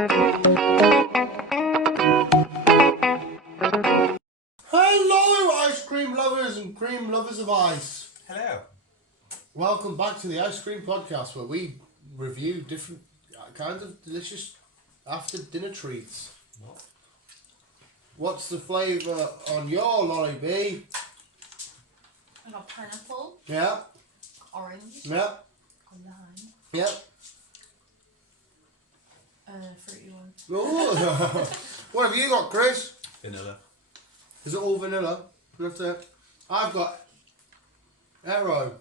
Hello, ice cream lovers and cream lovers of ice. Hello. Welcome back to the Ice Cream Podcast, where we review different kinds of delicious after dinner treats. What? What's the flavour on your lolly B? I got pineapple, Yeah, orange, yeah, lime, yeah. and a fruity one. Ooh. What have you got, Chris? Vanilla. Is it all vanilla? That's it. I've got Arrow.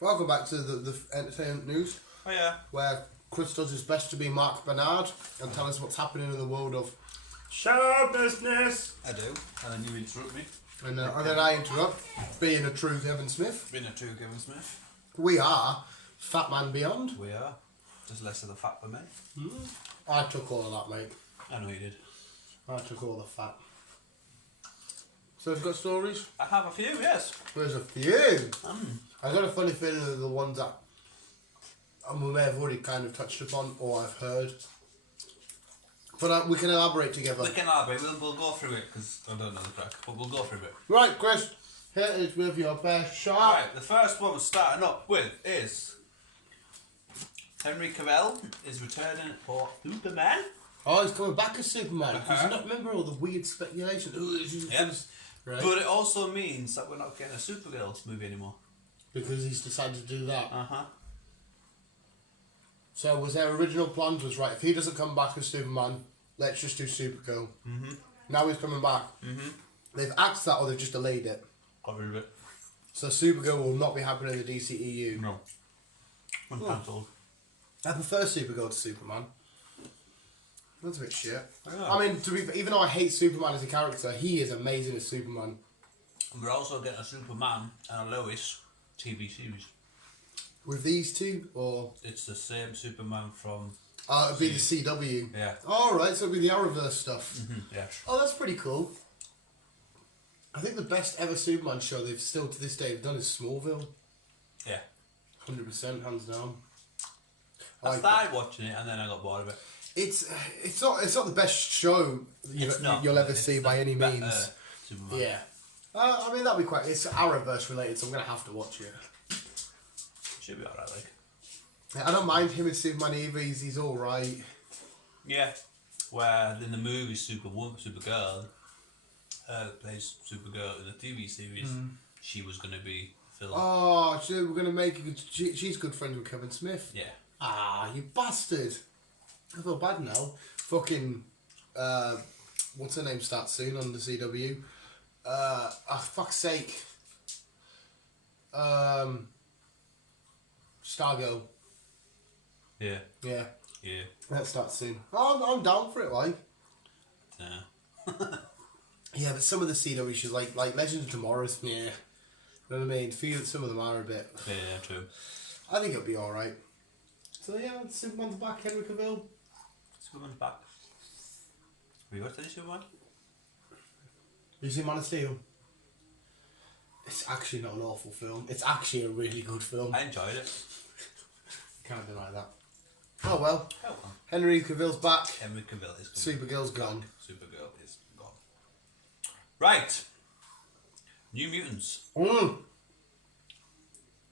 Welcome back to the entertainment news, Oh yeah. where Chris does his best to be Mark Bernard and tell us what's happening in the world of show business. I do. And then you interrupt me. And then I interrupt, being a true Kevin Smith. Been a true Kevin Smith. We are Fat Man Beyond. We are. Just less of the fat for me. I took all of that, mate. I know you did. I took all the fat. So you've got stories? I have a few, yes. There's a few. I got a funny feeling of the ones that we may have already kind of touched upon or I've heard. But we can elaborate together. We can elaborate. We'll go through it because I don't know the crack, but we'll go through it. Right, Chris. Here is with your best shot. Right, the first one we're starting up with is Henry Cavill is returning for Superman. Oh, he's coming back as Superman. Uh-huh. Does he not remember all the weird speculation? Yep. Right. But it also means that we're not getting a Supergirl movie anymore. Because he's decided to do that. Uh-huh. So was their original plan was, right, if he doesn't come back as Superman, let's just do Supergirl. Mm-hmm. Now he's coming back. Mm-hmm. They've axed that or they've just delayed it. Got rid of it. So Supergirl will not be happening in the DCEU. No. Uncancelled. I prefer Supergirl to Superman. That's a bit shit. Yeah. I mean, even though I hate Superman as a character, he is amazing as Superman. We're also getting a Superman and a Lois TV series. With these two, or It's the same Superman from... it'd be the CW. Yeah. All right, so it'd be the Arrowverse stuff. Yeah. Oh, that's pretty cool. I think the best ever Superman show they've still to this day done is Smallville. Yeah. 100%, hands down. I started watching it and then I got bored of it. It's not the best show you'll ever see by any means. Superman. Yeah. I mean, that'd be quite... It's Arrowverse related, so I'm going to have to watch it. Should be alright, like. Yeah, I don't mind him as Superman either. He's alright. Yeah. Where in the movie Supergirl, her that plays Supergirl in the TV series, she was going to be filmed. Oh, so we're going to make it... She's good friends with Kevin Smith. Yeah. Ah, you bastard. I feel bad now. Fucking... what's her name starts soon on the CW? Fuck's sake. Stargirl. Yeah. Yeah. Yeah. That starts soon. Oh, I'm down for it, like. Yeah. Yeah, but some of the CW shows, like Legends of Tomorrow's, yeah. You know what I mean? Some of them are a bit... Yeah, true. I think it'll be alright. So yeah, Superman's back, Henry Cavill. Superman's back. Have you watched any Superman? You seen Man of Steel? It's actually not an awful film. It's actually a really good film. I enjoyed it. Can't deny that. Oh well. Oh well. Henry Cavill's back. Henry Cavill is coming. Supergirl's gone. Supergirl is gone. Right. New Mutants.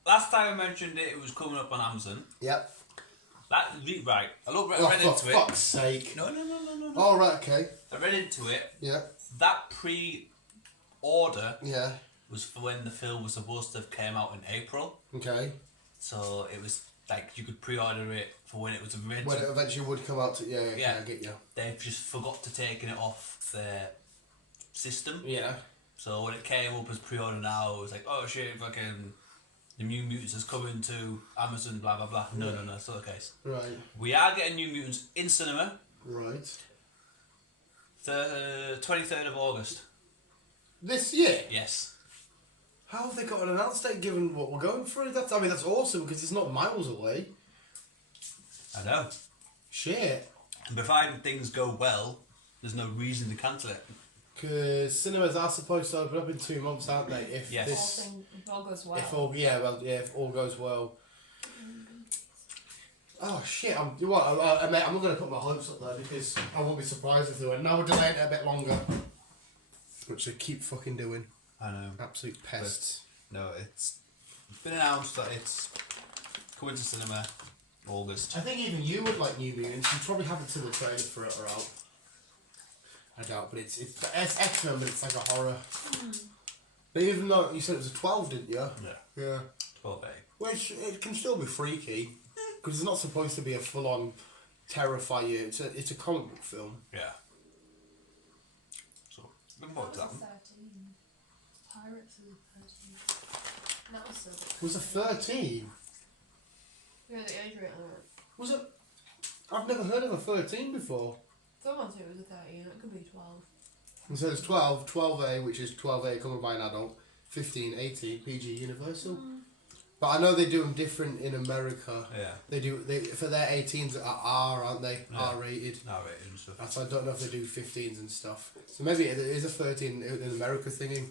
Last time I mentioned it, it was coming up on Amazon. Yep. Right. I read For into it. fuck's sake. No. Oh, right, okay. I read into it. Yeah. That pre-order Yeah. was for when the film was supposed to have came out in April. Okay. So it was like you could pre-order it for when it was originally. When it eventually would come out to... Yeah, I get you. They've just forgot to taking it off their system. Yeah. So when it came up as pre-order now, it was like, oh shit, fucking the New Mutants is coming to Amazon, blah blah blah. No, that's not the case. Right. We are getting New Mutants in cinema. Right. The 23rd of August. This year? Yes. How have they got an announced date given what we're going through? That's awesome because it's not miles away. I know. Shit. And provided things go well, there's no reason to cancel it. Because cinemas are supposed to open up in 2 months, aren't they? If If all goes well. if all goes well. Oh shit! I'm mate, I'm not going to put my hopes up there because I won't be surprised if they went. Now we're delaying it a bit longer, which they keep fucking doing. I know. Absolute pests. No, it's been announced that it's coming to cinema August. I think even you would like New Mutants. You probably haven't seen the trailer for it or out. I doubt, but it's X-Men, but it's like a horror. But even though you said it was a 12, didn't you? Yeah. Yeah. 12A. Which it can still be freaky because it's not supposed to be a full-on terrify you. It's a comic book film. Yeah. So, looking forward to that one. 13. Pirates is 13. That was so good. Was it 13? Yeah, the age rate on it. Was it? I've never heard of a 13 before. Someone said it was a 13, it could be 12. And so there's 12, 12A, which is 12A covered by an adult, 15, 18, PG Universal. But I know they do them different in America. Yeah. They for their 18s are R, aren't they? Yeah. R rated. R-rated and stuff. So I don't know if they do 15s and stuff. So maybe it is a 13 in America thingy.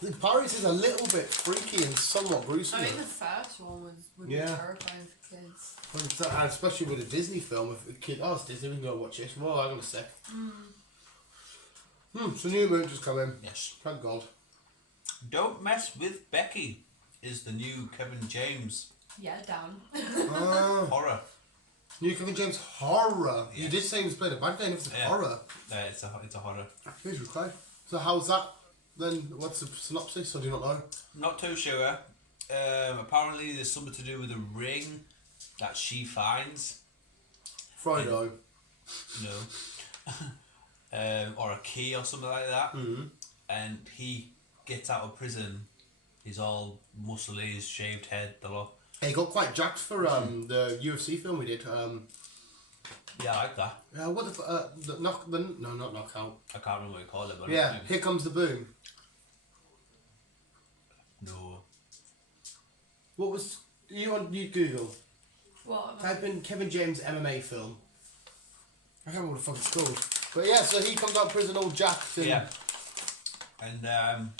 I think Pirates is a little bit freaky and somewhat gruesome. I mean, the first one would be terrifying for kids. And especially with a Disney film, if a kid, oh, it's Disney, we can go watch it. Well, hang on a sec. So New Moon just come in. Yes. Thank God. Don't Mess with Becky is the new Kevin James Yeah, down. horror. New Kevin James horror. Yes. You did say he was playing a bad guy and it was a horror. It's a horror. Here's reply. So how's that then? What's the synopsis? I do not know. Not too sure. Apparently there's something to do with a ring that she finds. Friday. No. Or a key or something like that. And he gets out of prison. He's all muscly, his shaved head, the lot. He got quite jacked for the UFC film we did. Yeah, I like that. What the not knockout. I can't remember what you call it, but Yeah, Here Comes the Boom. No. What was you on you Google? What? Type in Kevin James MMA film. I can't remember what the fuck it's called. But yeah, so he comes out of prison all jacked and Yeah. And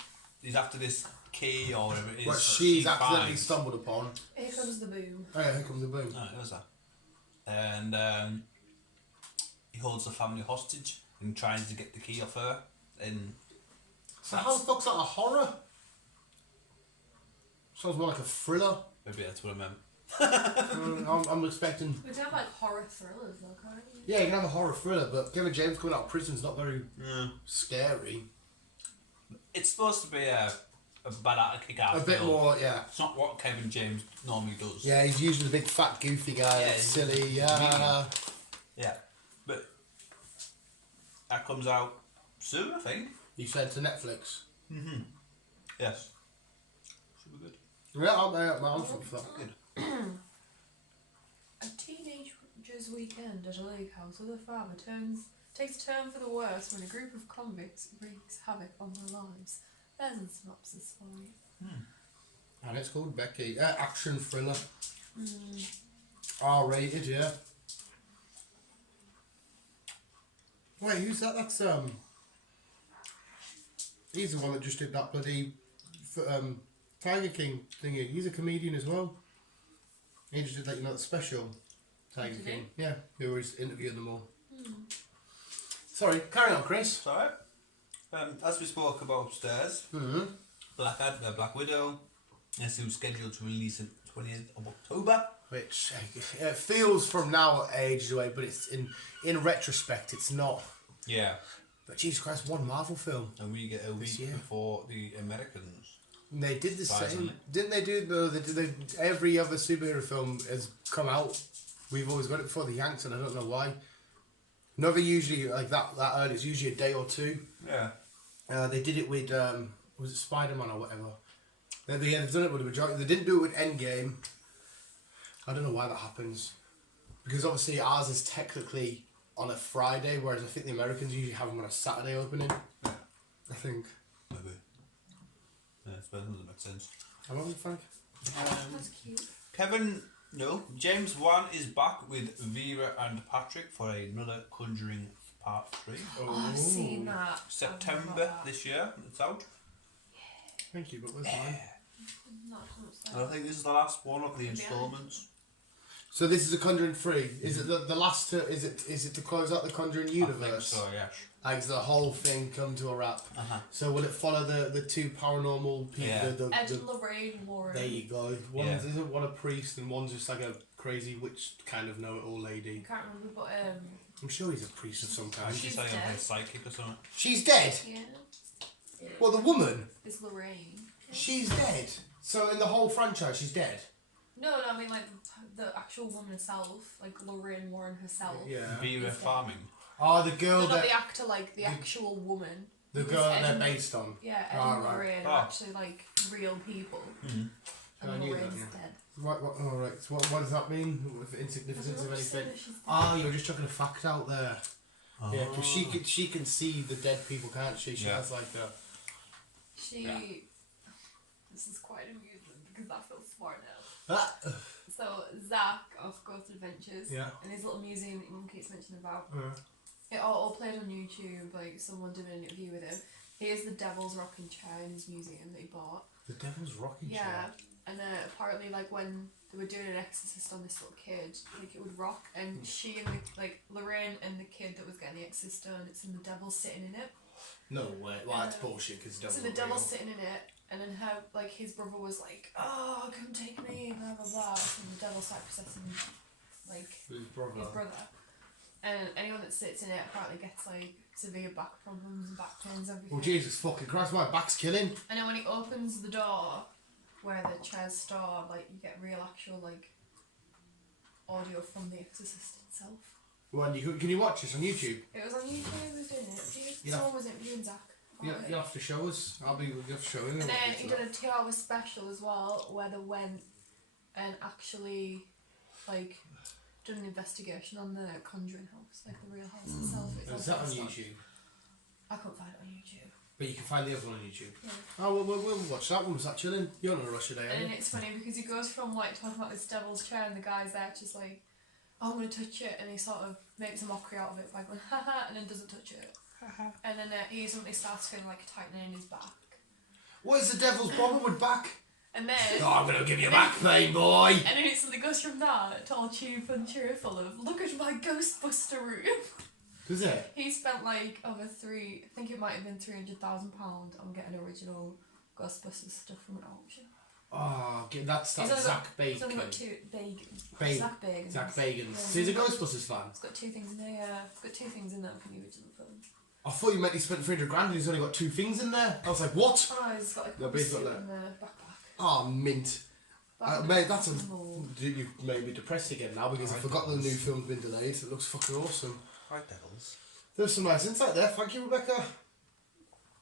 he's after this key or whatever it is. what that she's she accidentally finds. stumbled upon. Here comes the boom. Oh yeah, Here Comes the Boom. Oh, it was that. And he holds the family hostage and tries to get the key off her. And So how the fuck's that a horror? Sounds more like a thriller. maybe that's what I meant. I'm expecting. We can have like horror thrillers though, can't you? Yeah, you can have a horror thriller, but Kevin James coming out of prison is not very scary. It's supposed to be a bad kick-out A bit film. more, yeah. It's not what Kevin James normally does. Yeah, he's usually the big fat goofy guy, Yeah, that's he's silly, a yeah. comedian. Yeah. But that comes out soon, I think. You said to Netflix. Yes. Should be good. Yeah, I'm for that. Good. A teenager's weekend at a lake house with a father takes a turn for the worse when a group of convicts wreaks havoc on their lives. There's a synopsis for you. And it's called Becky. Action thriller. R-rated, yeah. Wait, who's that? That's he's the one that just did that bloody Tiger King thingy. He's a comedian as well. He just did that, the special Tiger Did King. Yeah, he was interviewing them all. Sorry, carry on, Chris. It's alright. As we spoke about upstairs, Black Widow is scheduled to release on 20th of October. Which it feels from now ages away, but it's in retrospect, it's not. Yeah. But Jesus Christ, one Marvel film. And we get a week year. before the Americans. And they did the Surprisingly. same. Didn't they do every other superhero film has come out. We've always got it before the Yanks, and I don't know why. Never usually like that early. It's usually a day or two. Yeah. They did it with was it Spider-Man or whatever. They've done it with the majority. They didn't do it with Endgame. I don't know why that happens, because obviously ours is technically on a Friday, whereas I think the Americans usually have them on a Saturday opening. Yeah. I think. Maybe. Yeah, that doesn't make sense. How long, Frank? That's cute. James Wan is back with Vera and Patrick for another Conjuring Part 3. Oh, I've seen that. September this year, it's out. Thank you, but where's mine? Not so much And I think this is the last one of the instalments. So this is The Conjuring 3. Is it the last? Is it to close out the Conjuring universe? I think so, yes. Like the whole thing come to a wrap. So will it follow the two paranormal people? Yeah. Ed and Lorraine Warren. There you go. Isn't one a priest and one's just like a crazy witch kind of know-it-all lady. I can't remember, but I'm sure he's a priest of some kind. She's like a psychic or something. She's dead. Yeah. Well, the woman. It's Lorraine. She's dead. So in the whole franchise, she's dead. No, I mean like the actual woman herself, like Lorraine Warren herself. Yeah. Vera farming. Oh, the girl No, not that the actor, like the actual woman. the Because girl Ed they're and- based on. Yeah, Ed Oh, and right. Lorraine Oh. are actually like real people. Mm-hmm. I And knew that, Lorraine's yeah. dead. What? All right. So what does that mean? With insignificance of Doesn't she say anything? that she's dead? Oh, you're just chucking a fact out there. Oh. Yeah, because she can see the dead people, can't she? She Yeah. has like a. She. Yeah. This is quite amusing because I feel smart now. Ah. So Zach of Ghost Adventures, Yeah. in his little museum that Mum keeps mentioning about, Uh, it all played on YouTube. Like someone doing an interview with him. He has the Devil's Rocking Chair in his museum that he bought. the Devil's Rocking Yeah, Chair. and apparently, like when they were doing an exorcist on this little kid, like it would rock, and she and Lorraine and the kid that was getting the exorcist done, it's in the devil sitting in it. No way. Well, that's bullshit. Because So the devil's sitting in it, and then his brother was like, "Oh, come take me," blah blah blah. And the devil started possessing like His brother. his brother. And anyone that sits in it apparently gets like severe back problems and back pains, everything. Oh Jesus fucking Christ! My back's killing. And then when he opens the door where the chairs store, like you get real actual like audio from the exorcist itself. Well, can you watch this on YouTube? It was on YouTube, it was doing it. Yeah. Someone was interviewing Zach. Yeah, you'll have to show us. You'll have to show him. And then he did a 2-hour special as well where they went and actually like done an investigation on the Conjuring house, like the real house itself. It's Is that on based YouTube? I couldn't find it on YouTube. But you can find the other one on YouTube. Yeah. Oh, we'll watch that one. Was that chilling? You're not a rush today, are And you? then it's funny because he goes from like talking about this devil's chair and the guy's there just like, "Oh, I'm gonna touch it," and he sort of makes a mockery out of it by going haha and then doesn't touch it. And then he suddenly starts feeling like tightening in his back. What is the devil's problem with back? And then Oh, I'm gonna give you back pain, boy. and then it suddenly goes from that to all cheap and cheerful of look at my Ghostbuster room. Does it? He spent like over I think it might have been £300,000 on getting original Ghostbusters stuff from an auction. Oh, that's He's only Zach got- Bacon. He's only got two Bacon. Ba- Zach Bacon. Zach Bacon. Yeah. So he's a Ghostbusters fan. It's got 2 things in there. Yeah, it's got 2 things in there from the original film. I thought you meant he spent 300 grand and he's only got 2 things in there. I was like, what? Oh, he's got like No, a but he's got suit that. and a backpack. Oh, mint. Mate, that's Small. You've made me depressed again now because I forgot the new film's been delayed. It looks fucking awesome. Right, devils. There's some nice insight there. Thank you, Rebecca.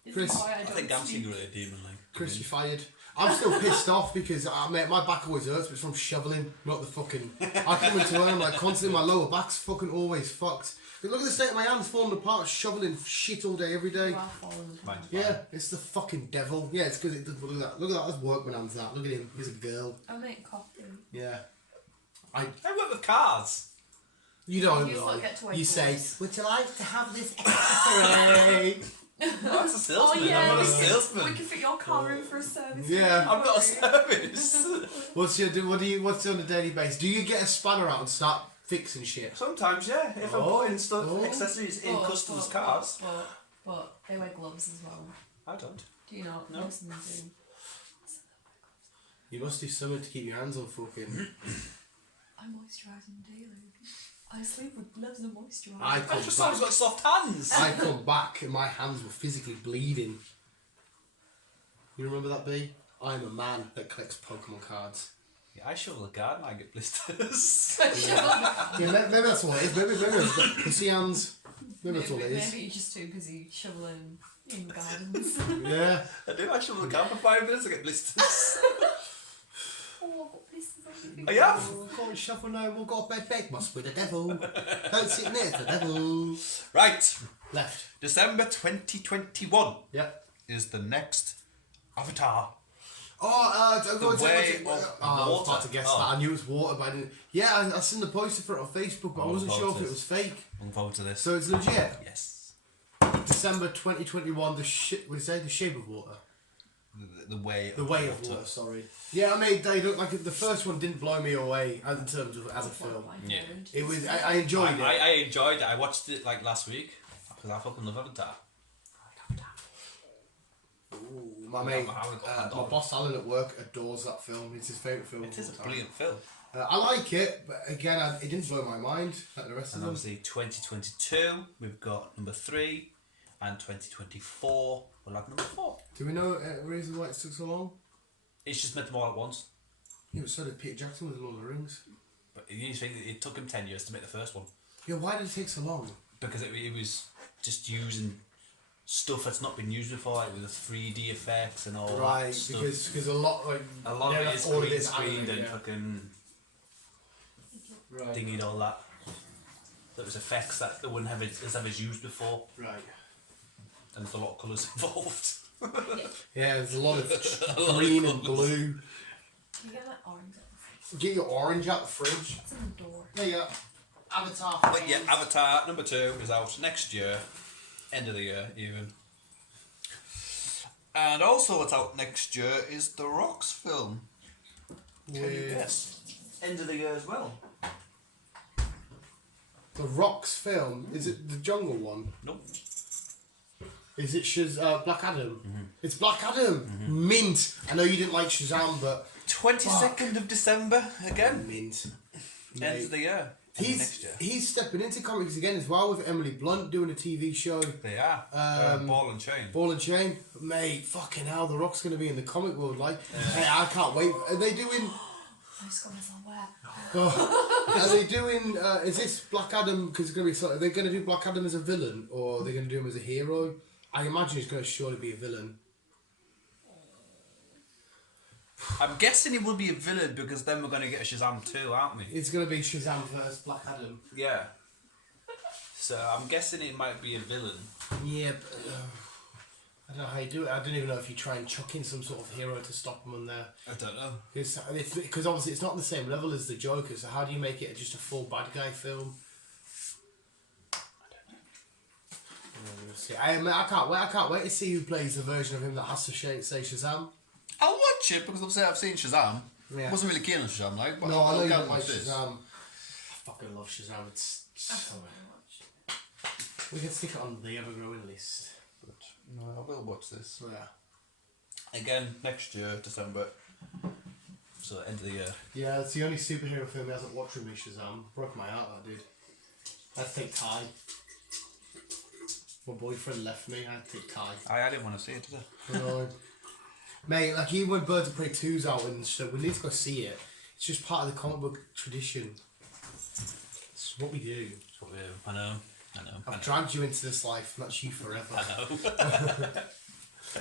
This Chris, is why I think I'm sleep. secretly a demon, like. Chris, you're fired. I'm still pissed off because mate, my back always hurts, but it's from shoveling, not the fucking. I come into work, I'm like constantly, my lower back's fucking always fucked. Look at the state of my hands falling apart, shoveling shit all day, every day. You are falling. Mine's Yeah, fine. it's the fucking devil. Yeah, it's because it does. Look at that. Look at that. That's workman hands. That. Look at him. He's a girl. I make coffee. Yeah. I work with cars. You don't You just know. don't get to wear You say, gloves. would you like to have this accessory? That's a salesman. Oh, yeah, I'm not a we salesman. We can fit your car in for a service. Yeah. I'm not a service. What's you on a daily basis? Do you get a spanner out and start fixing shit? Sometimes, yeah. If I'm Oh. putting stuff, Oh. accessories in customers' cars. But they wear gloves as well. I don't. Do you not? No. Most of them do. You must do something to keep your hands on fucking. I moisturise them daily. I sleep with gloves and moisturiser. I I come just always back. got soft hands. I come back and my hands were physically bleeding. You remember that, B? I'm a man that collects Pokemon cards. Yeah, I shovel a garden, I get blisters. Yeah, maybe that's what it is. Maybe it's the pussy hands. Maybe that's what it is. Maybe you're just too busy shoveling in gardens. Yeah. I do, I shovel a garden for 5 minutes, I get blisters. Oh, I've got blisters on your I have. Oh, can't shuffle no more. Got a bed. Must be the devil. Don't sit near the devil. Right, Left. December 2021 Yep. is the next Avatar. Oh, The way of I was about water. to guess Oh. that. I knew it was water, but I didn't. Yeah, I seen the poster for it on Facebook, but I Oh, wasn't sure if posters. it was fake. Looking forward to this. So it's legit. Yes. December 2021. What do you say? The Shape of Water. the way The Way of Water, sorry. Yeah, I mean, they look like the first one didn't blow me away in terms of as a film. Yeah. It was. I enjoyed it. I enjoyed it. I watched it like last week because I fucking love Avatar. Ooh, my mate, my boss Alan at work adores that film. It's his favourite film. It is a brilliant film. I like it, but again, it didn't blow my mind like the rest And of them. obviously 2022, we've got number 3, and 2024, we'll have number 4. Do we know a reason why it took so long? It's just met them all at once. Yeah, but so did Peter Jackson with Lord of the Rings. But you think it took him 10 years to make the first one? Yeah, why did it take so long? Because it was just using stuff that's not been used before, like with the 3D effects and all Right, that stuff. because a lot of it is all green is screened animated, and yeah. fucking Right. dingied all that. There was effects that they wouldn't have as used before, Right. and there's a lot of colours involved. Yeah, there's a lot of A lot of green and colours. blue. You get that orange out the fridge. Get your orange out the fridge. It's in the door. There you go. Avatar. But yeah, Avatar number 2 is out next year, end of the year even. And also what's out next year is The Rock's film. Can you guess? End of the year as well. The Rock's film, is it the Jungle one? Nope. Is it Black Adam? It's Black Adam! Mint! I know you didn't like Shazam, but 22nd of December again. mint. End of the year. End of next year. He's stepping into comics again as well with Emily Blunt doing a TV show. They are. Ball and Chain. Ball and Chain. Mate, fucking hell, The Rock's going to be in the comic world, like. Hey, I can't wait. Are they doing... My skin is all wet. Are they doing... is this Black Adam... Because it's going to be... Are they going to do Black Adam as a villain? Or are they going to do him as a hero? I imagine he's going to surely be a villain. I'm guessing he will be a villain because then we're going to get a Shazam 2, aren't we? It's going to be Shazam versus Black Adam. Yeah. So I'm guessing it might be a villain. Yeah, but... I don't know how you do it. I don't even know if you try and chuck in some sort of hero to stop him on there. I don't know. Because obviously it's not on the same level as the Joker, so how do you make it just a full bad guy film? I don't know. I can't wait to see who plays the version of him that has to say Shazam. I'll watch it because obviously I've seen Shazam. Yeah. I wasn't really keen on Shazam, like. But No, I know you I'll don't like watch this. Shazam. I fucking love Shazam. It's so... Absolutely much. We can stick it on the ever-growing list. But no, I will watch this. So yeah. Again, next year, December. So end of the year. Yeah, it's the only superhero film he hasn't watched with me, Shazam. Broke my heart, that dude. I had to take Ty. My boyfriend left me, I had to take Ty. I didn't want to see it, did I? Mate, like even when Birds of Prey 2's out and stuff, we need to go see it. It's just part of the comic book tradition. It's what we do. That's what we do. I know. I've dragged you into this life, and that's you forever. I know.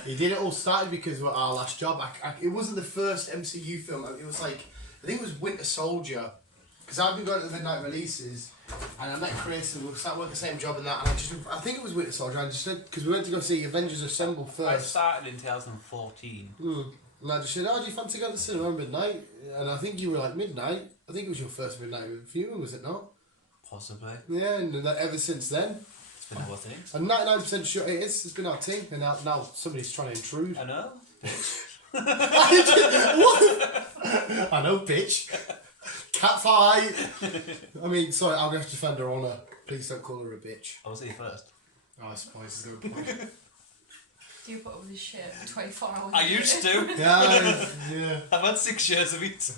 It did. It all started because of our last job. It wasn't the first MCU film. It was like, I think it was Winter Soldier. Because I've been going to the midnight releases, and I met Chris, and we started working the same job and that. And I think it was Winter Soldier. I just said, because we went to go see Avengers Assemble I first. started in 2014. And I just said, oh, do you fancy going to the cinema at midnight? And I think you were like, midnight? I think it was your first midnight viewing, was it not? Possibly. Yeah, and then ever since then. It's been our thing. I'm 99% sure it is. It's been our team, and now somebody's trying to intrude. I know. What? I know, bitch. Cat fight. I mean, sorry, I'm going to defend her honour. Please don't call her a bitch. I was here first. Oh, I suppose it's a good point. Do you put up with this shit for 24 hours? I used to. Yeah. I've had 6 years of it.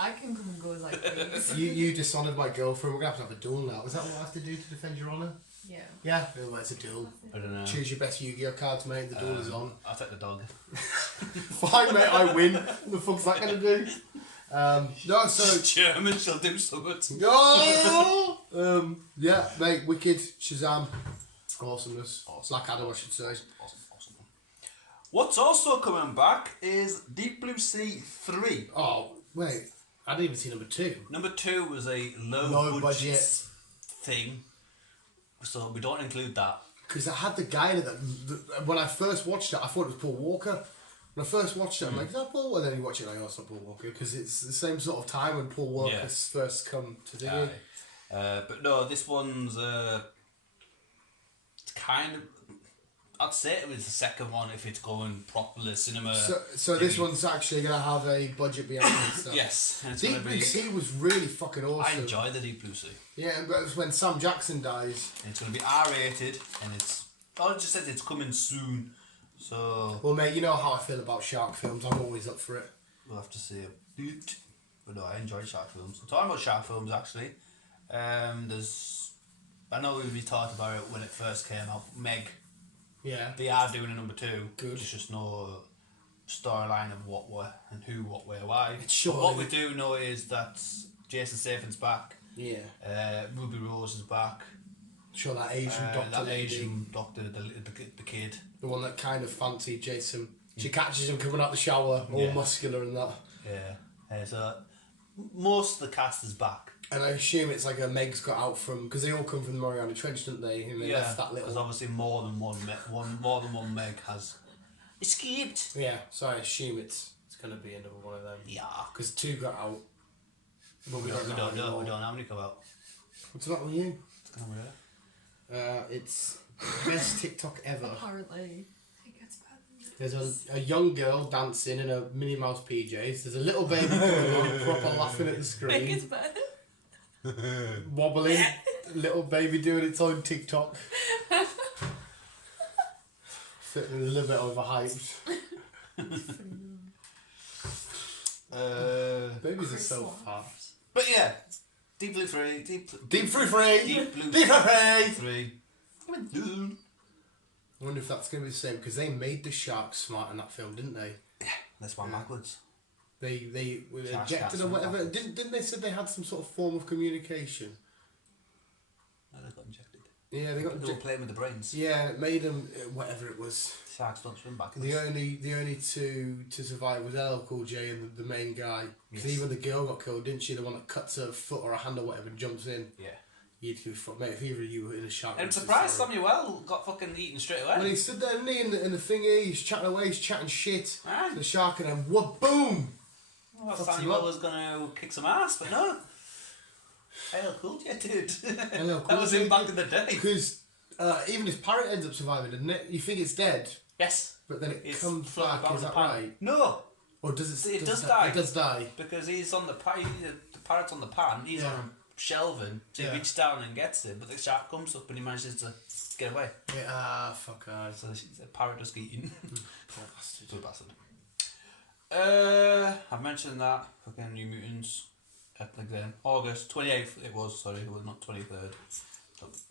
I can come and go as I please. You dishonoured my girlfriend. We're going to have to have a duel now. Is that what I have to do to defend your honour? Yeah. Yeah. Well, it's a duel. I don't know. Choose your best Yu-Gi-Oh cards, mate. The duel is on. I'll take the dog. Fine, mate. I win. What the fuck's that going to do? No, so... German shall do something. Oh! Yeah, mate. Wicked. Shazam. Awesomeness. Black Adam, I should say. Awesome. What's also coming back is Deep Blue Sea 3. Oh, wait. I didn't even see number 2. Number 2 was a low No budget budget. thing, so we don't include that. Because I had the guy in it that when I first watched it, I thought it was Paul Walker. When I first watched it, I'm like, is that Paul? And then you watch it, and I also Paul Walker because it's the same sort of time when Paul Walker's first come to do it. But no, this one's kind of I'd say it was the second one if it's going properly cinema. So this one's actually going to have a budget behind it and stuff. Yes, and it's Deep going to Blue be. Sea was really fucking awesome. I enjoy the Deep Blue Sea. Yeah, but it was when Sam Jackson dies. And it's going to be R-rated, and it's. I just said it's coming soon, so Well, mate, you know how I feel about shark films. I'm always up for it. we'll have to see a bit. But no, I enjoy shark films. I'm talking about shark films actually. There's. I know we talked about it when it first came out. Meg. Yeah. They are doing a number 2. Good. There's just no storyline of what, where, and who, what, where, why. It's short, But what we isn't do know is that Jason Statham's back. Yeah. Ruby Rose is back. Sure, that Asian doctor that lady. Asian doctor, the kid. The one that kind of fancied Jason. She catches him coming out the shower, all Yeah. muscular and that. Yeah. So most of the cast is back. And I assume it's like a Meg's got out from, because they all come from the Mariana Trench, didn't they? And they left that because little. obviously more than one Meg has escaped. Yeah, so I assume it's going to be another one of them. Yeah. Because 2 got out. But We don't know. anymore. We don't know how many come out. What's the matter with you? It's gonna be there. It's the best TikTok ever. Apparently, it gets better. There's a young girl dancing in a Minnie Mouse PJs. There's a little baby coming on, proper laughing at the It screen, gets better. wobbling. Little baby doing its own TikTok. There's a little bit overhyped. Babies are so fast. But yeah, Deep Blue 3, Deep Free! Deep Blue Deep Free! 3. I wonder if that's going to be the same, because they made the sharks smart in that film, didn't they? That's one backwards. They were Sharks ejected or smart whatever. backwards. Didn't they said they had some sort of form of communication? No, they got injected. Yeah, they got They were injected. playing with the brains. Yeah, it made them whatever it was. Sharks don't swim backwards. The only two to survive was LL Cool J and the main guy. Because Yes. even the girl got killed, didn't she? The one that cuts her foot or a hand or whatever and jumps in. Yeah. You'd go fuck, mate. If either of you were in a shark. I'm surprised Samuel got fucking eaten straight away. When he stood there, didn't he, in the thingy, he's chatting away, he's chatting shit. Aye. The shark and then what? Boom! Well, Fucks him Samuel up. was gonna kick some ass, but no. Hell, cool, yeah, dude. LL Cool That was J him back did. in the day. Because even his parrot ends up surviving, doesn't it? You think it's dead, Yes. but then it It's comes floating back. about Is the that pan. right? No, Or does it? It does die. It does die. because he's on the parrot's on the pan. He's Yeah. on shelving, so he Yeah. reaches down and gets it, but the shark comes up and he manages to get away. Yeah, fuck eyes. So the parrot does get eaten. Poor bastard. Good bastard. I've mentioned that fucking New Mutants again. August 28th it was, sorry, it was not 23rd.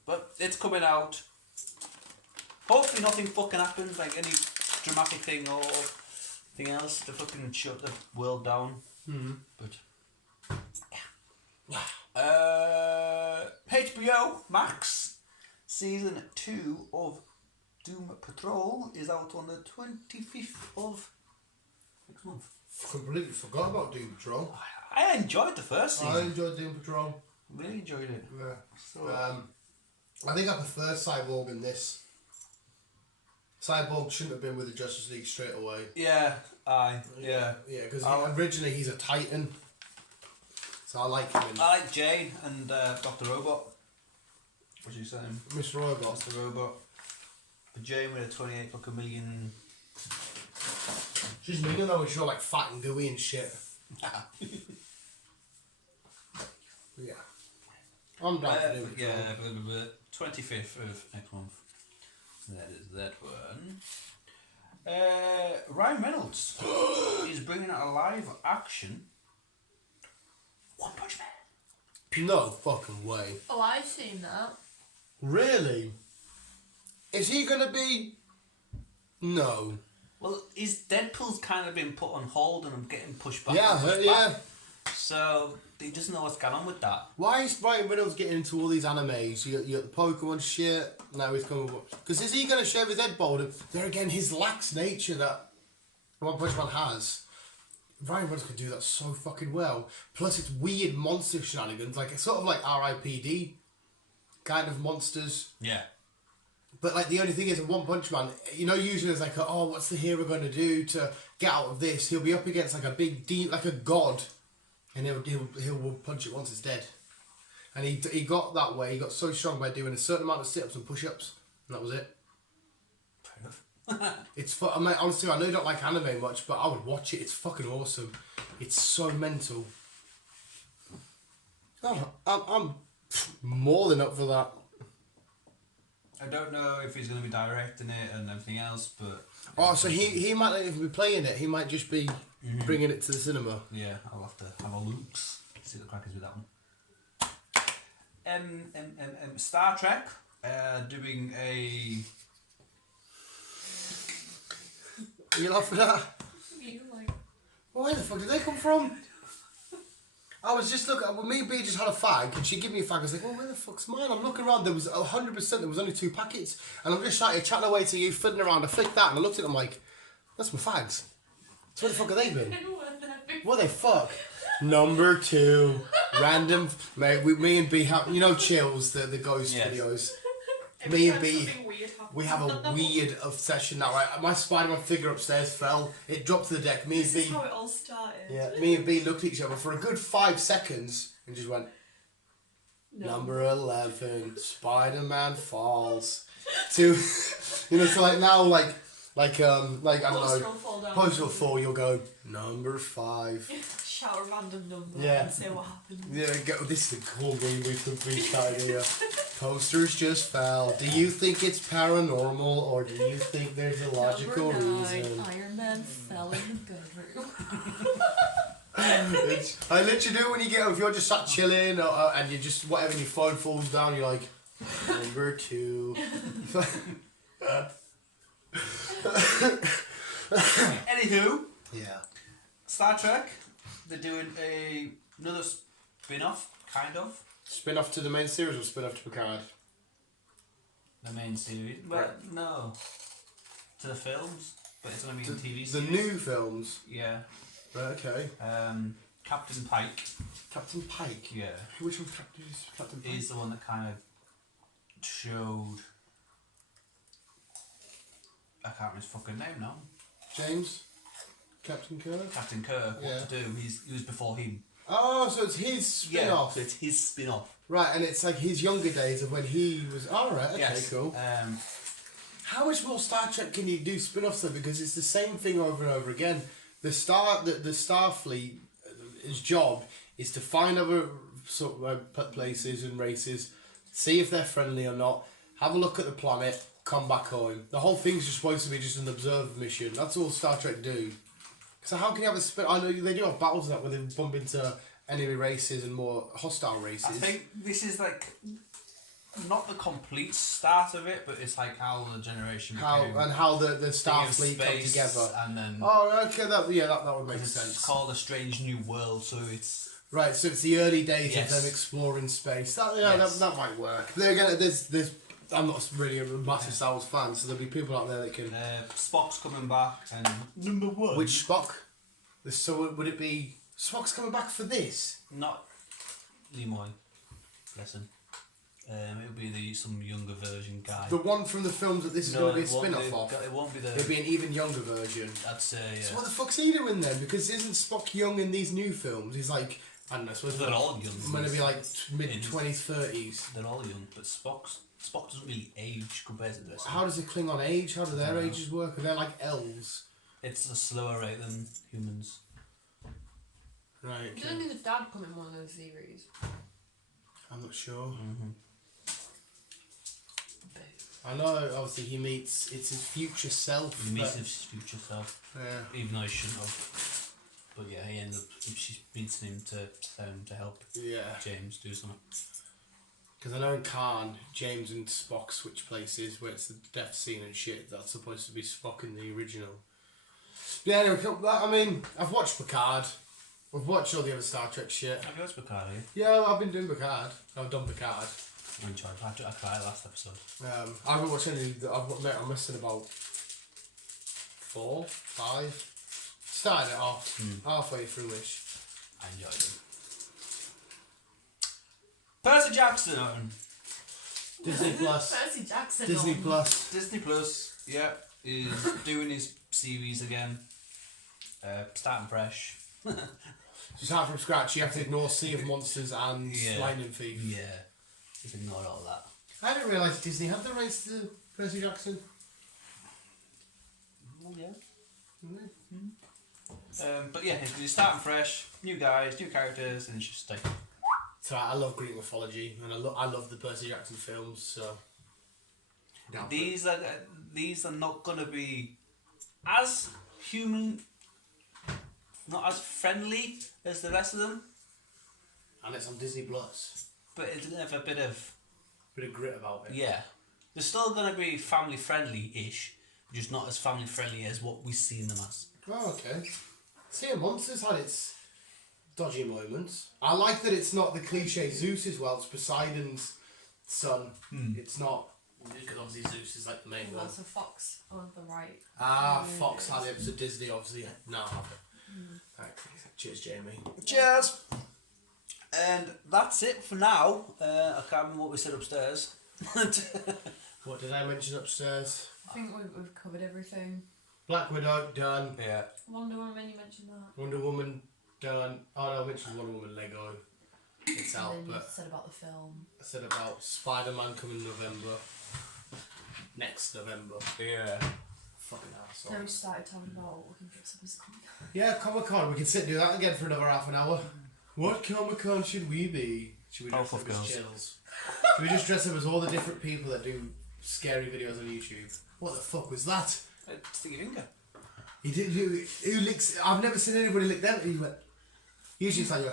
But it's coming out. Hopefully nothing fucking happens, like any dramatic thing or thing else to fucking shut the world down. Mm-hmm. But HBO Max season 2 of Doom Patrol is out on the 25th of next month. I completely forgot about Doom Patrol. I enjoyed the first I season. enjoyed Doom Patrol. Really enjoyed it. Yeah. So, I think I prefer Cyborg in this. Cyborg shouldn't have been with the Justice League straight away. yeah, yeah. Yeah, because I'll- originally he's a Titan. So I like him in I like Jane and Dr. Robot. What do you say? Mr. Robot. Mr. Robot. But Jane with a 28 fucking million. She's mean though, she's all like fat and gooey and shit. Yeah. I'm down for Doom Patrol. Yeah, but 25th of next month. That is that one. Ryan Reynolds is bringing out a live action One Punch Man. No fucking way. Oh, I've seen that. Really? Is he gonna be? No. Well, his Deadpool's kind of been put on hold and I'm getting pushed back. Yeah, and pushed yeah. back. So he doesn't know what's going on with that. Why is Ryan Reynolds getting into all these animes? You got the Pokemon shit. Now he's coming. Because is he going to shave his head bald? And there again, his lax nature that One Punch Man has. Ryan Reynolds could do that so fucking well. Plus, it's weird monster shenanigans, like it's sort of like R.I.P.D. kind of monsters. Yeah. But like the only thing is, in One Punch Man, you know, usually it's like, oh, what's the hero going to do to get out of this? He'll be up against like a big like a god, and he'll punch it once it's dead. And he got that way. He got so strong by doing a certain amount of sit-ups and push-ups, and that was it. It's I mean, honestly, I know you don't like anime much, but I would watch it. It's fucking awesome. It's so mental. Oh, I'm more than up for that. I don't know if he's going to be directing it and everything else, but... Oh, so he might not even be playing it. He might just be bringing it to the cinema. Yeah, I'll have to have a look. See what the crack is with that one. Star Trek, doing a... Are you laughing at that? You like. Where the fuck did they come from? I was just looking, well, me and B just had a fag, and she gave me a fag. I was like, oh, where the fuck's mine? I'm looking around, there was 100%, there was only 2 packets. And I'm just chatting away to you, fiddling around. I flicked that, and I looked at them like, that's my fags. So where the fuck have they been? What the fuck? Number 2. Random, mate, me and B have, you know Chills, the ghost videos. Me and B, we have a weird obsession now, right? My Spider-Man figure upstairs fell. It dropped to the deck. Me and B... This is how it all started. Yeah, me and B looked at each other for a good 5 seconds and just went, No. Number 11, Spider-Man falls. To, you know, so like now, like I don't Poster know, will fall down. poster will fall, you'll go, number 5. Shout a random number Yeah. and say what happened. Yeah, this is a cool game we started here. Posters just fell. Do you think it's paranormal or do you think there's a logical Number 9, reason? Iron Man fell in the bedroom. I literally do when you get if you're just sat chilling and you just whatever and your phone falls down, you're like number 2. Anywho, Yeah. Star Trek, they're doing another spin-off, kind of. Spin off to the main series or spin off to Picard? The main series. Well, no. To the films, but it's going to be in TV series. The new films. Yeah. Right, okay. Captain Pike. Captain Pike. Yeah. Which one's Captain Pike? He's the one that kind of showed... I can't remember his fucking name now. James? Captain Kirk? Captain Kirk, Yeah. what to do. He was before him. Oh, so it's his spin off. So it's his spin-off. Right, and it's like his younger days of when he was. Alright, okay, Yes. cool. How much more Star Trek can you do spin offs though? Because it's the same thing over and over again. The Starfleet, his job is to find other sort of places and races, see if they're friendly or not, have a look at the planet, come back home. The whole thing's just supposed to be just an observer mission. That's all Star Trek do. So how can you have a spin? I know they do have battles that where they bump into enemy races and more hostile races. I think this is like not the complete start of it, but it's like how the generation became. How the Starfleet come together. And then Oh, okay, that would make it's sense. called A Strange New World, so it's Right, so it's the early days Yes. of them exploring space. That, Yes. that might work. There again, there's. I'm not really a massive Star Wars fan, so there'll be people out there that can. Spock's coming back and number 1. Which Spock? So would it be Spock's coming back for this? Not Lemoyne. Listen. It'll be some younger version guy. The one from the films that this is going to be a spin-off of. It won't be the. It'll be an even younger version. I'd say, yeah. So what the fuck's he doing then? Because isn't Spock young in these new films? He's like, I don't know, supposed They're all young. I'm going to be like mid-20s, 30s. They're all young, but Spock doesn't really age compared to the rest. How does the Klingon age? How do their ages work? Are they like elves? It's a slower rate than humans. Right. Okay. Doesn't his dad come in one of those series? I'm not sure. Mm-hmm. I know, obviously, it's his future self. He meets but- his future self, Yeah. even though he shouldn't have. But yeah, he ends up. She meets him to help Yeah. James do something. Because I know in Khan, James and Spock switch places where it's the death scene and shit. That's supposed to be Spock in the original. Yeah, anyway, I mean, I've watched Picard. I've watched all the other Star Trek shit. Have you watched Picard? Yeah, I've been doing Picard. I've done Picard. I enjoyed it. I cried last episode. I haven't watched any. I'm missing about 4, 5. Started it off halfway through-ish. I enjoyed it. Percy Jackson. Disney Plus. Percy Jackson. Disney on. Plus. Disney Plus, yeah, is doing his series again. Starting fresh. You start from scratch. You have to ignore Sea of Monsters and Yeah. Lightning Thief. Yeah, just ignore all that. I didn't realise Disney had the rights to Percy Jackson. Marvel, yeah. Mm. But yeah, you're starting fresh, new guys, new characters, and it's just like... So I love Greek mythology, and I love the Percy Jackson films. So These are not going to be as human, not as friendly as the rest of them, and it's on Disney Plus. but it'll have a bit of Grit about it. yeah. They're still going to be family friendly-ish, just not as family friendly as what we've seen them as. Oh, okay. Sea of Monsters had its dodgy moments. I like that it's not the cliche Zeus as well. It's Poseidon's son. It's not, because obviously Zeus is like the main one. Also Fox on the right. Fox had it, so Disney obviously now have it. Right. Cheers, Jamie. Cheers! And that's it for now. I can't remember what we said upstairs. What did I mention upstairs? I think we've covered everything. Black Widow, done. Yeah. Wonder Woman, you mentioned that. Wonder Woman, done. Oh no, I mentioned Wonder Woman Lego. It's out, And then you but said about the film. I said about Spider-Man coming November. Next November. Yeah. Fucking asshole. Then we started talking about what we can dress up as Comic Con. Yeah, Comic-Con. We can sit and do that again for another half an hour. What Comic-Con should we be? Should we dress Powerpuff up as Girls. Chills? Should we just dress up as all the different people that do scary videos on YouTube? What the fuck was that? Stick your finger. He did. Who licks? I've never seen anybody lick them. He went. Usually it's like,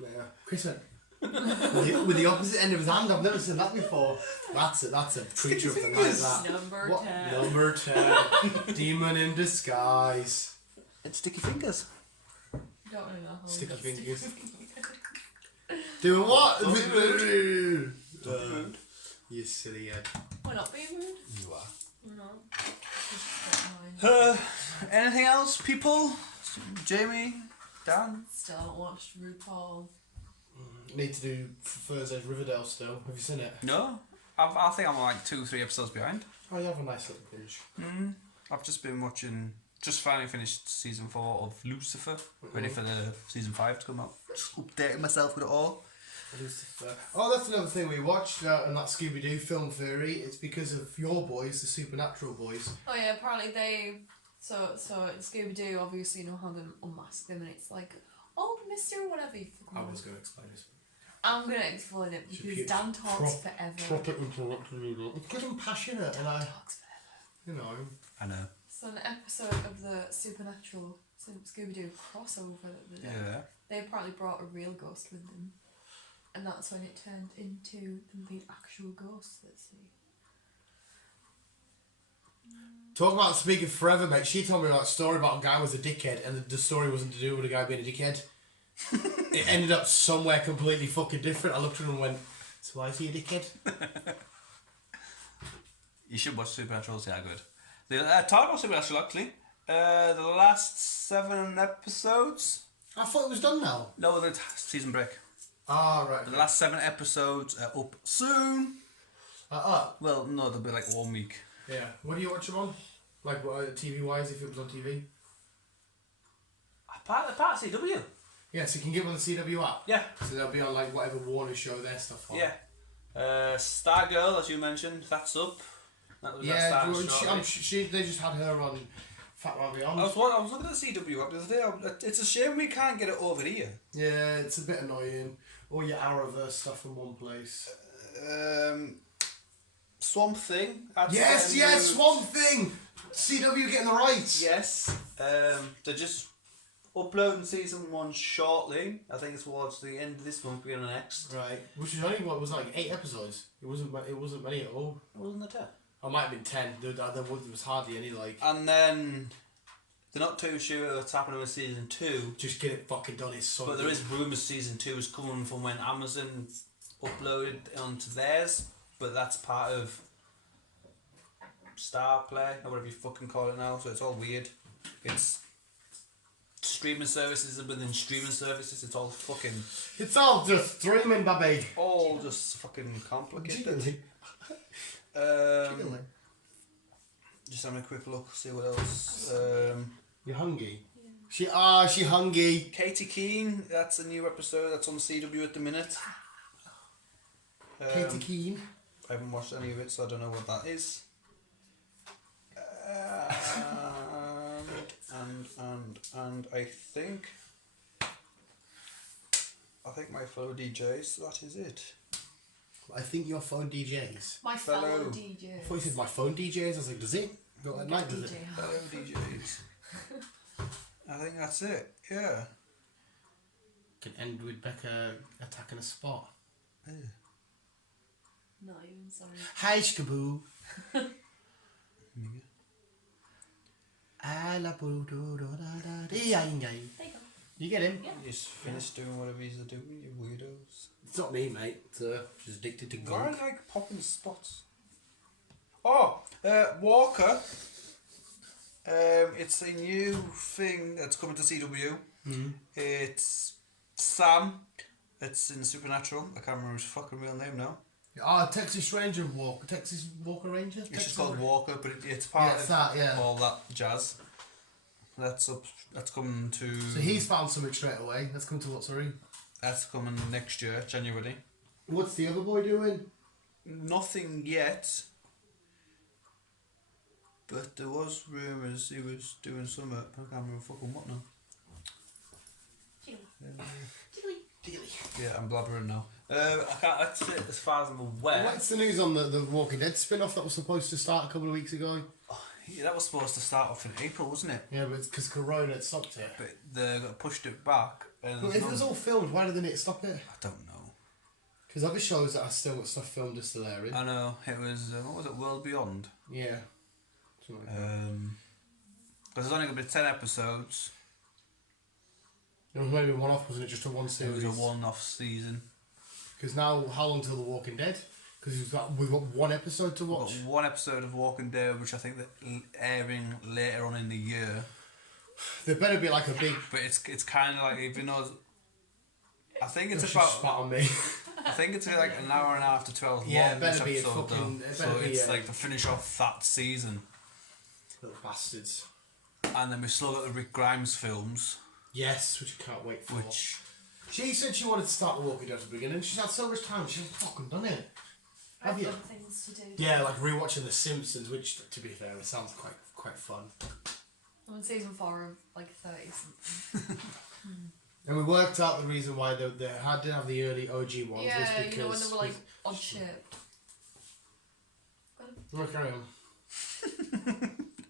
yeah. Chris went. with the opposite end of his hand. I've never seen that before. That's a creature of the night. That. Number What? 10. Number 10. Demon in disguise. It's sticky fingers. Don't really know how Sticky that's fingers. Doing what? You silly head. We're not being rude. You are. We're not. Just don't mind. Anything else, people? Jamie? Dan? Still haven't watched RuPaul. Need to do Thursday's Riverdale still. Have you seen it? No. I think I'm like 2-3 episodes behind. Oh, you have a nice little binge. I've just been watching... Just finally finished season 4 of Lucifer. Ready for the season 5 to come out. Just updating myself with it all. Lucifer. Oh, that's another thing we watched in that Scooby-Doo film theory. It's because of your boys, the Supernatural boys. Oh yeah, apparently they... So in Scooby-Doo, obviously you know how they unmask them and it's like, oh, Mr. whatever you fucking I want. was going to explain this. I'm going to explain it because Dan talks forever. Proper intellectual. It's because I'm passionate and I, Talks forever. you know. I know. So an episode of the Supernatural Scooby-Doo crossover that they did, Yeah. they apparently brought a real ghost with them. And that's when it turned into the actual ghosts that see. Talk about speaking forever, mate. She told me like a story about a guy who was a dickhead and the story wasn't to do with a guy being a dickhead. It ended up somewhere completely fucking different. I looked at him and went, so why is he a dickhead? You should watch Supernatural, see how good. Talk about Supernatural actually. The last 7 episodes. I thought it was done now. No, the season break. Ah, right. The last 7 episodes are up soon. Well, no, they'll be like 1 week. Yeah. What do you watch them on? Like TV wise, if it was on TV? Part of CW. Yeah, so you can get on the CW app. Yeah. So they'll be on like whatever Warner show their stuff on. Yeah. Stargirl, as you mentioned, that's up. That was Yeah, shortly. they just had her on Fat Man Beyond. I was looking at the CW app the other day. It's a shame we can't get it over here. Yeah, it's a bit annoying. All your Arrowverse stuff in one place. Swamp Thing. Yes, Swamp Thing! CW getting the rights. Yes. They're just uploading season 1 shortly. I think it's towards the end of this month, beginning of next. Right, which is only what was like 8 episodes. It wasn't many at all. Wasn't it 10? It might have been 10. There was hardly any like. And then they're not too sure what's happening with season 2. Just get it fucking done. It's so. But there good. is rumours season 2 is coming from when Amazon uploaded onto theirs. But that's part of Star Play, or whatever you fucking call it now, so it's all weird. It's streaming services and within streaming services, it's all fucking... It's all just streaming, baby. all just fucking complicated. Jiggly. Just having a quick look, see what else. You're hungry? Yeah. She hungry. Katie Keene, that's a new episode, that's on CW at the minute. Katie Keene. I haven't watched any of it, so I don't know what that is. and I think my fellow DJs, that is it. I think your phone DJs. My fellow DJs. I thought you said my phone DJs. I was like, does it? Go at night, does it? Fellow DJs. I think that's it. Yeah. Can end with Becca attacking a spot. Not even sorry. Hi, Shkaboo. There you go. You get him? Yeah. You just finished doing whatever he's doing, you weirdos. It's not me, mate. It's she's addicted to Why are gunk. they like popping spots? Oh, Walker. It's a new thing that's coming to CW. Mm-hmm. It's Sam. It's in Supernatural. I can't remember his fucking real name now. Texas Walker Ranger? It's just called Walker, but it's part of all that jazz. That's coming to... So he's found something straight away. That's coming to what, sorry? That's coming next year, January. What's the other boy doing? Nothing yet. But there was rumours he was doing something. I can't remember fucking what now. Yeah, I'm blabbering now. I can't. That's it as far as I'm aware. What's the news on the Walking Dead spin-off that was supposed to start a couple of weeks ago? Yeah, that was supposed to start off in April, wasn't it? Yeah, but it's because Corona had stopped it. But they got pushed it back. And But if it was all filmed, why did they not stop it? I don't know. Because other shows that are still got stuff filmed are still airing. I know it was what was it? World Beyond. Yeah. Something like that. Because there's only going to be 10 episodes. It was maybe one off, wasn't it? Just a one series. It was a one-off season. Because now, how long till The Walking Dead? Because we've got one episode to watch. We've got one episode of Walking Dead, which I think they're airing later on in the year. There better be like a big. But it's kind of like, even though I think it's She's about. spat on me. I think it's like an hour and a half to 12 long. Yeah, it better each be a episode, fucking. though. It So better be it's like to finish off that season. Little bastards. And then we still got the Rick Grimes films, Yes, which I can't wait for. which She said she wanted to start The Walking Dead at the beginning. She's had so much time. She hasn't fucking done it. Have I've you? got things to do. Yeah, like rewatching The Simpsons, which, to be fair, it sounds quite fun. I'm in season 4 of like 30 something. And we worked out the reason why they didn't have the early OG ones Yeah, was because. you know when they were like odd shaped. No, carry on.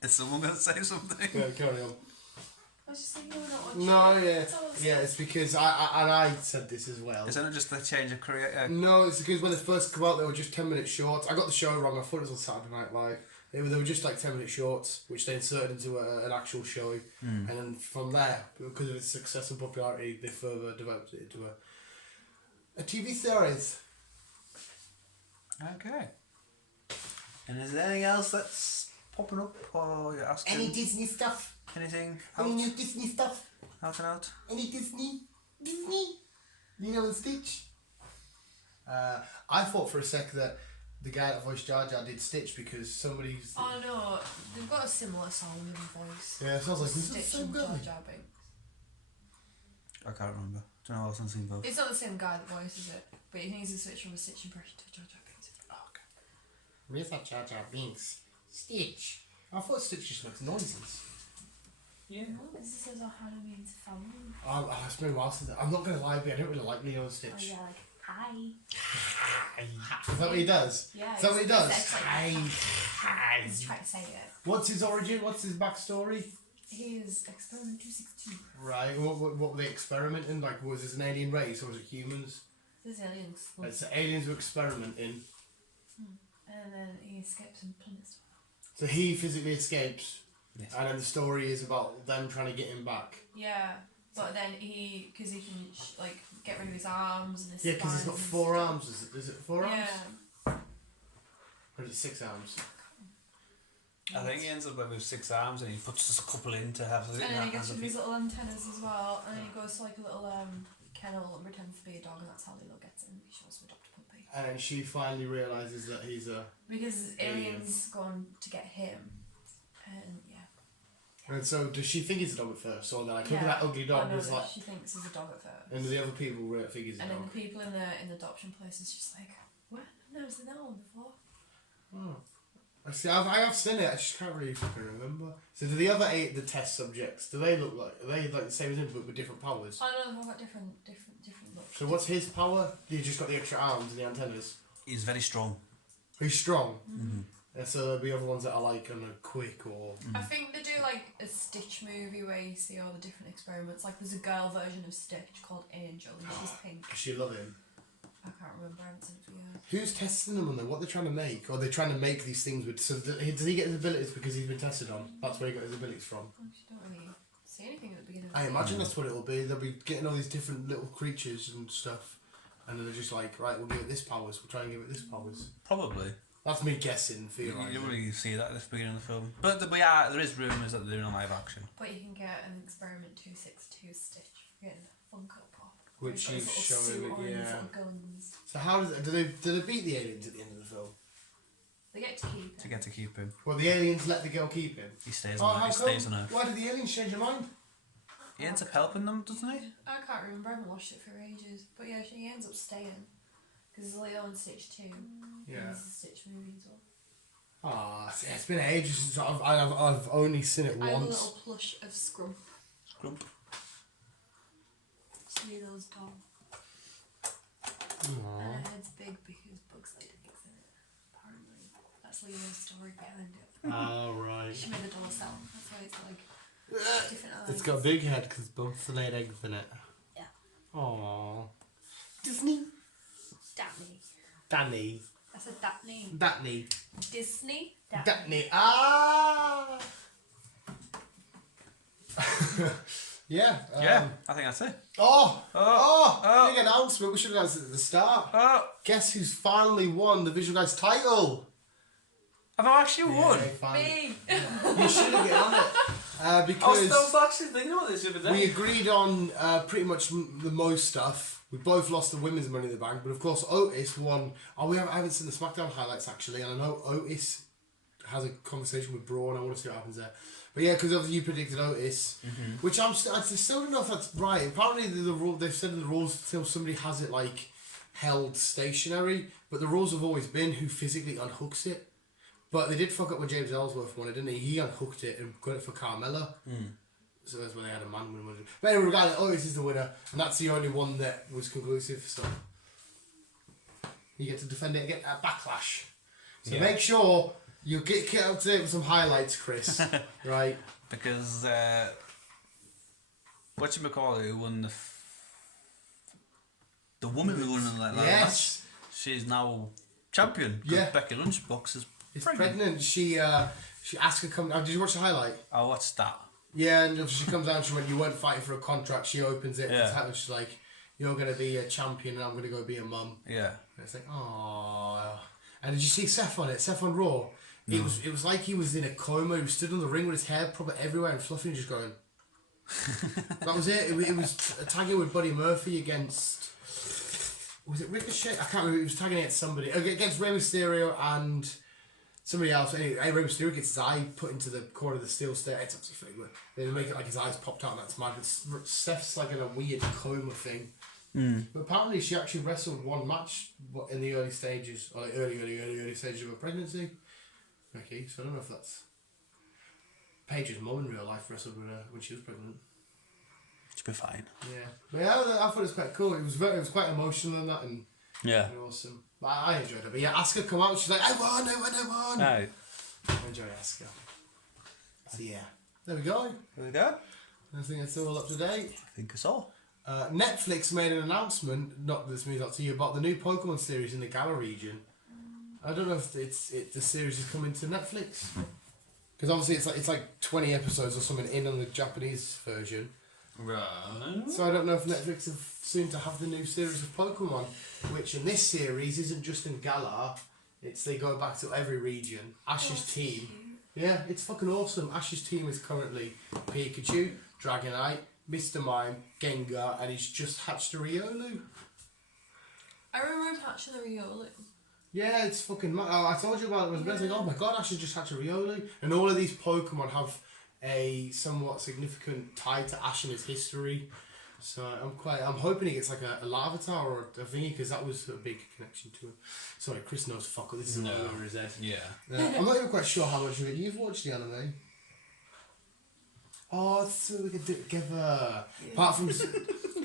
is someone going to say something? Yeah, carry on. I was just thinking they were not odd No, shaped. yeah, That's all I was yeah. It's because I said this as well. Is that not just the change of career? No, it's because when they first come out, they were just 10-minute shorts. I got the show wrong. I thought it was on Saturday Night Live. They were just like 10-minute shorts, which they inserted into an actual show, and then from there, because of its success and popularity, they further developed it into a TV series. Okay. And is there anything else that's popping up, or you're asking? Any Disney stuff? Anything? Any new Disney stuff? Out and out? Any Disney? Lilo and Stitch? I thought for a sec that the guy that voiced Jar Jar did Stitch because somebody's... Oh no, they've got a similar sounding voice. Yeah, it sounds like he's the Stitch same and guy. Jar Jar Binks. I can't remember. Don't know what I've seen both. It's not the same guy that voices it, but he needs to switch from a Stitch impression to a Jar Jar Binks. Oh, okay. Where's that Jar Jar Binks? Stitch. I thought Stitch just makes noises. Yeah. No, because he says, oh, Hannah means family. It's been a while since... I'm not going to lie, but I don't really like Lilo and Oh Stitch. yeah, like, hi. Is that what he does? Yeah. Is that what he does? It's like, Hi. he's trying to say it. What's his origin? What's his backstory? He is Experiment 262. Right, what were they experimenting? Like, was this an alien race or was it humans? There's aliens. It's aliens were experimenting. And then he escapes and plummets. So he physically escapes, Yes. and then the story is about them trying to get him back. Yeah, but then because he can like get rid of his arms and his Yeah, because he's got spines and 4 stuff. arms. Is it 4 arms? Yeah. Or is it 6 arms? I think he ends up with 6 arms and he puts a couple in to have And then he gets rid of his little antennas as well, and then he goes to like a little kennel and pretends to be a dog, and that's how Lilo gets him. She wants to adopt a puppy. And then she finally realises that he's a... Because Alien. aliens gone to get him, and yeah. And so does she think he's a dog at first? Or they're like, look at that ugly dog. I know It's that like... she thinks he's a dog at first. And the other people think he's a And then dog. the people in the adoption place is just like, what? I've never seen that one before. Oh. See, I have seen it. I just can't really fucking remember. So do the other 8 the test subjects? Do they look like? Are they like the same as him but with different powers? I know they've got different looks. So what's his power? He just got the extra arms and the antennas. He's very strong. He's strong. Mm-hmm. And so there'll be other ones that are like kind of quick or. I think they do like a Stitch movie where you see all the different experiments. Like there's a girl version of Stitch called Angel and she's pink. Does she love him? I can't remember. I haven't seen it for years. Who's testing them on them? What they're trying to make? Or they're trying to make these things with. So does he get his abilities because he's been tested on? That's where he got his abilities from. I actually don't really see anything at the beginning. I imagine that's what it'll be. They'll be getting all these different little creatures and stuff, and then they're just like, right, we'll give it this powers. We'll try and give it this powers. Probably. That's me guessing, You theorising. don't really see that at the beginning of the film. But there is rumours that they're doing a live action. But you can get an Experiment 262 Stitch. You're getting a Funko Pop. Which He's you've got his shown little me, suit on and his yeah. little guns. So how do they beat the aliens at the end of the film? They get to keep To it. get to keep him. Well, the aliens let the girl keep him. He stays Oh, on how He come? stays on Earth. Why did the aliens change their mind? He ends up helping them, doesn't he? I can't remember. I haven't watched it for ages. But yeah, he ends up staying. Because there's Leo in Stitch 2. Yeah. And there's a Stitch movie as well. Ah, it's been ages since I've only seen it I have a once. little plush of Scrump. Scrump. See those doll. Aww. And her head's big because Bugs Lady makes it. Apparently. That's Leo's story behind it. Oh, right. She made the doll herself. That's why it's got like different eyes. It's got a big head because both laid eggs in it. Yeah. Aww. Disney. Daphne. Danny. I said Daphne. Daphne. Disney. Daphne. Ah! Yeah. Yeah, I think that's it. Big announcement. We should have announced it at the start. Oh, Guess who's finally won the Visual Guys title? have I actually won? Yeah, finally. Me. You should have been on it. I was Because actually thinking about this the other day. we agreed on pretty much the most stuff. We both lost the women's Money in the Bank, but of course Otis won. I haven't seen the SmackDown highlights actually, and I know Otis has a conversation with Braun. I want to see what happens there. But yeah, because obviously you predicted Otis, which I still don't know if that's right. Apparently the rule they've said in the rules until somebody has it like held stationary, but the rules have always been who physically unhooks it. But they did fuck up when James Ellsworth won it, didn't he? He unhooked it and got it for Carmella. So that's when they had a man win. But anyway, regardless, Otis is the winner, and that's the only one that was conclusive. So you get to defend it against Backlash. So make sure you get up to date with some highlights, Chris. Right? Because whatchamacallit who won the woman who won the last match, Yes, she's now champion. 'Cause Yeah. Becky Lunchbox is it's pregnant. pregnant. She asked her to come. Did you watch the highlight? I watched that. Yeah, and she comes down. She went, "You weren't fighting for a contract." She opens it. Yeah. And she's like, "You're gonna be a champion, and I'm gonna go be a mum." Yeah. And it's like, oh. And did you see Seth on it? Seth on Raw. It was like he was in a coma. He stood on the ring with his hair probably everywhere and fluffy, and just going. That was it. It was tagging with Buddy Murphy against. Was it Ricochet? I can't remember. He was tagging against somebody against Rey Mysterio and somebody else. Anyway, Rey Mysterio gets his eye put into the corner of the steel stair. It's absolutely funny. They make it like his eyes popped out. And that's mad. But Seth's like in a weird coma thing. But apparently she actually wrestled one match in the early stages, or like early stages of her pregnancy. Okay, so I don't know if that's Paige's mum in real life wrestled with her when she was pregnant. She'll be fine. Yeah, but yeah, I thought it was quite cool. It was quite emotional and that, and Yeah. awesome. But I enjoyed it. But yeah, Asuka come out. She's like, I won. No. I enjoy Asuka. So yeah, there we go. There we go. I think it's all up to date. I think it's all. Netflix made an announcement, not this means not to you, about the new Pokemon series in the Galar region. I don't know if the series is coming to Netflix, because obviously it's like 20 episodes or something in on the Japanese version. Right. So I don't know if Netflix have soon to have the new series of Pokemon, which in this series isn't just in Galar. They go back to every region. Ash's team. Yeah, it's fucking awesome. Ash's team is currently Pikachu, Dragonite, Mr. Mime, Gengar, and he's just hatched a Riolu. I remember him hatching the Riolu. Yeah, it's fucking mad. I told you about it. I was like, oh my god, Ash has just hatched a Riolu. And all of these Pokemon have a somewhat significant tie to Ash and his history. So I'm hoping he gets like a Larvitar or a thingy because that was a big connection to him. Sorry, Chris knows fuck all. This is all over his head. Yeah. I'm not even quite sure how much of it you've watched the anime. Oh, so we could do it together. Apart from A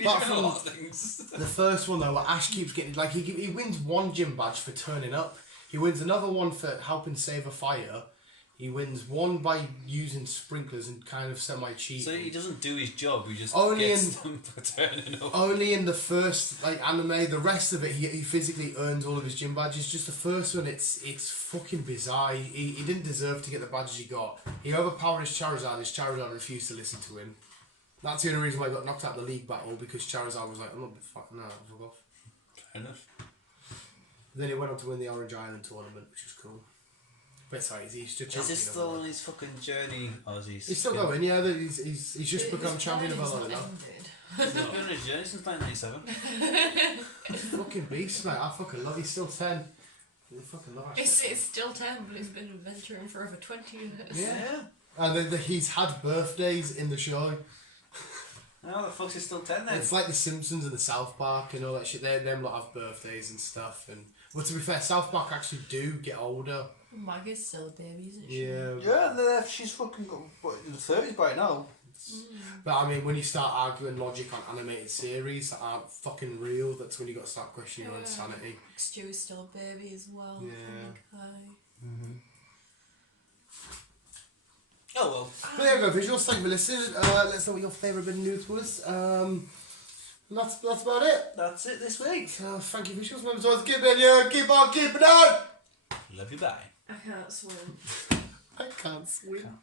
lot of things. the first one though, where Ash keeps getting like he wins one gym badge for turning up. He wins another one for helping save a fire. He wins one by using sprinklers and kind of semi-cheating. So he doesn't do his job, he just Only gets them for turning up. Only in the first like anime. The rest of it, he physically earns all of his gym badges. Just the first one, it's fucking bizarre. He didn't deserve to get the badges he got. He overpowered his Charizard. His Charizard refused to listen to him. That's the only reason why he got knocked out of the league battle, because Charizard was like, I'm not fucking no, fuck off. Fair enough. Then he went on to win the Orange Island tournament, which is cool. But sorry, he's just champion. Is he still on his fucking journey, or is he? He's still going, yeah. He's just become champion of Alola now. He's not been on his journey since 1997. Fucking beast, mate. I fucking love. He's still 10. I fucking love it. It's still 10, but he's been adventuring for over 20 years. Yeah. And then he's had birthdays in the show. How the fuck's he still 10 then? It's like the Simpsons and the South Park and all that shit. Them lot have birthdays and stuff. And well, to be fair, South Park actually do get older. Maggie's still a baby, isn't she? Yeah. Yeah, she's fucking got in the 30s by now. But I mean, when you start arguing logic on animated series that aren't fucking real, that's when you got to start questioning your own sanity. Stew's still a baby as well. Yeah. Oh well. But there you go, visuals. Thank you for listening. Let us know what your favourite bit of news was. And that's about it. That's it this week. So thank you, visuals. Remember to always keep it here, keep on keeping on. Love you, bye. I can't swim. I can't swim.